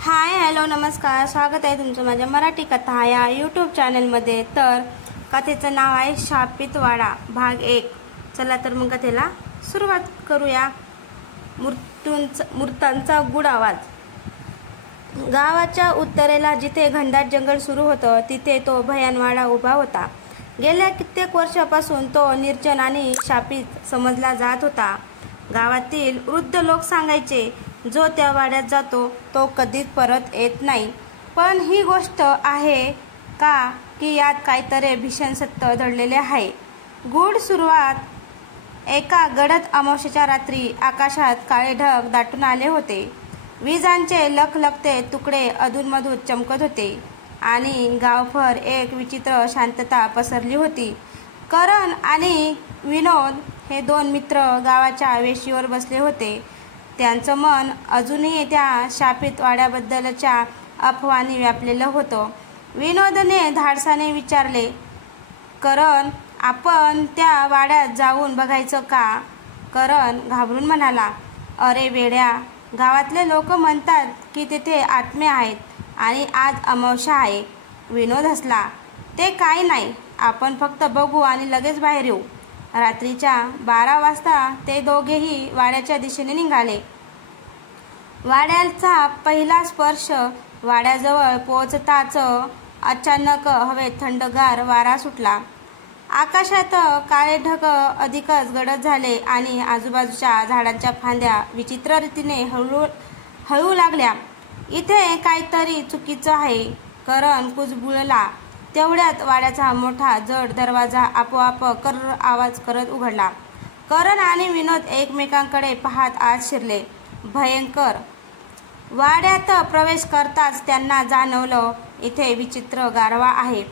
Hi hello नमस्कार, स्वागत आहे तुमचं माझ्या मराठी कथा या यूट्यूब चॅनलमध्ये। तर कथेचं नाव आहे शापित वाडा भाग 1। चला तर मग कथेला सुरुवात करूया। मूर्तांचा गुड आवाज। गावाच्या उत्तरेला जिथे घनदाट जंगल सुरू होतं तिथे तो भयानवाडा उभा होता। गेल्या कित्येक वर्षापासून तो निर्जन आणि शापित समजला जात होता। गावातील वृद्ध लोक सांगायचे, जो त्या वाड्यात जातो तो कधीच परत येत नाही। पण ही गोष्ट आहे का की यात काहीतरी भीषण सत्य दडलेले आहे। गूढ सुरुवात। एका गडद अमावस्येच्या रात्री आकाशात काळे ढग दाटून आले होते। विजांचे लखलखते तुकडे अधूनमधून चमकत होते आणि गावभर एक विचित्र शांतता पसरली होती। करण आणि विनोद हे दोन मित्र गावाच्या वेशीवर बसले होते। त्यांचं मन अजूनही त्या शापित वाड्याबद्दलच्या अफवांनी व्यापलेलं होतं। विनोदने धाडसाने विचारले, करण, आपण त्या वाड्यात जाऊन बघायचं का? करण घाबरून म्हणाला, अरे वेड्या, गावातले लोक म्हणतात की तिथे आत्मे आहेत आणि आज अमावस्या आहे। विनोद हसला, ते काय नाही, आपण फक्त बघू आणि लगेच बाहेर येऊ। रात्रीच्या 12 वाजता ते दोघेही वाड्याच्या दिशेने निघाले। वाड्याचा पहिला स्पर्श वाड्याजवळ पोहोचताच अचानक हवेत थंडगार वारा सुटला। आकाशात काळे ढग अधिकच गडद झाले आणि आजूबाजूच्या झाडांच्या फांद्या विचित्र रीतीने हळू लागल्या। इथे काहीतरी चुकीचं आहे, करण कुजबुजला। तेवढ्यात वाड्याचा मोठा जड दरवाजा आपोआप कर्र आवाज करत उघडला। करण आणि विनोद एकमेकांकडे पाहत आत शिरले। भयंकर। वाड्यात प्रवेश करताच त्यांना जाणवलं, इथे विचित्र गारवा आहे।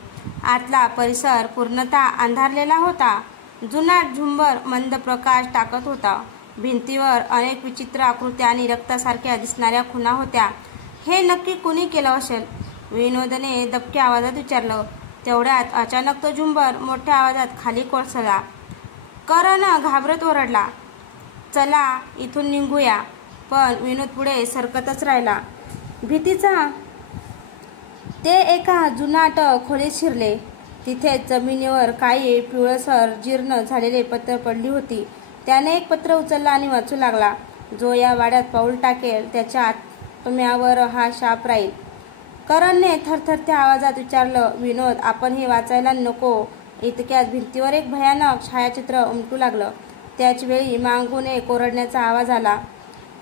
आतला परिसर पूर्णतः अंधारलेला होता। जुनाट झुंबर मंद प्रकाश टाकत होता। भिंतीवर अनेक विचित्र आकृत्या आणि रक्तासारख्या दिसणाऱ्या खुणा होत्या। हे नक्की कुणी केलं असेल? विनोदने दबक्या आवाजात विचारलं। तेवढ्यात अचानक तो झुंबर मोठ्या आवाजात खाली कोसळला। करण घाबरत ओरडला, चला इथून निघूया। पण विनोद पुढे सरकतच राहिला। भीतीचा ते एका जुनाट खोलीत शिरले। तिथे जमिनीवर काही पिवळसर जीर्ण झालेले पत्र पडली होती। त्याने एक पत्र उचलला आणि वाचू लागला, जो या वाड्यात पाऊल टाकेल त्याच्या आत्म्यावर हा शाप राहील। करणने थरथरत्या आवाजात विचारलं, विनोद, आपण हे वाचायला नको। इतक्यात भिंतीवर एक भयानक छायाचित्र उमटू लागलं। त्याच वेळी मागून एक ओरडण्याचा आवाज आला।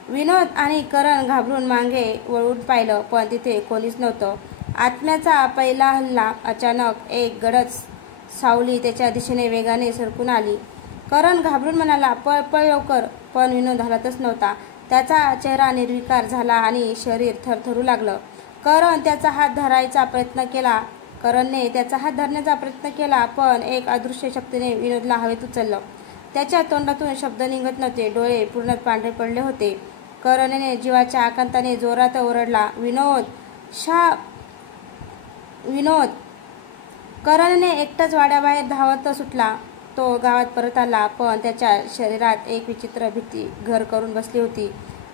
विनोद आणि करण घाबरून मागे वळून पाहिलं, पण तिथे कोणीच नव्हतं। आत्म्याचा पहिला हल्ला। अचानक एक गडद सावली त्याच्या दिशेने वेगाने सरकून आली। करण घाबरून म्हणाला, पळ पळ लवकर। पण विनोद हलतच नव्हता। त्याचा चेहरा निर्विकार झाला आणि शरीर थरथरू लागलं। करणने त्याचा हात धरण्याचा प्रयत्न केला, पण एक अदृश्य शक्तीने विनोदला हवेत उचललं। त्याच्या तोंडातून शब्द निघत नव्हते, डोळे पूर्ण पांढरे पडले होते। करणने जीवाच्या आकांताने जोरात ओरडला, विनोद, विनोद! करणने एकटाच वाड्याबाहेर धावत सुटला। तो गावात परत आला, पण त्याच्या शरीरात एक विचित्र भीती घर करून बसली होती।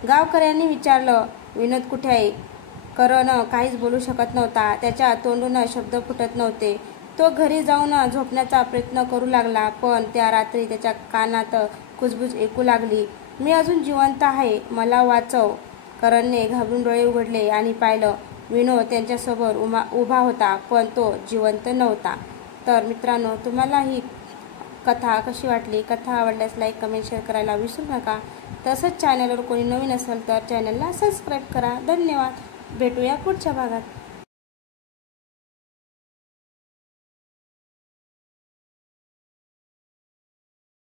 गावकऱ्यांनी विचारलं, विनोद कुठे आहे? करण काहीच बोलू शकत नव्हता। त्याच्या तोंडून शब्द फुटत नव्हते। तो घरी जाऊन झोपण्याचा प्रयत्न करू लागला, पण त्या रात्री त्याच्या कानात कुजबुज ऐकू लागली, मी अजून जिवंत आहे, मला वाचव। करणने घाबरून डोळे उघडले आणि पाहिलं, विनोद त्यांच्यासमोर उभा होता, पण तो जिवंत नव्हता। तर मित्रांनो, तुम्हाला ही कथा कशी वाटली? कथा आवडल्यास लाईक, कमेंट, शेअर करायला विसरू नका। तसंच चॅनलवर कोणी नवीन असेल तर चॅनलला सबस्क्राईब करा। धन्यवाद। भेटूया पुढच्या भागात।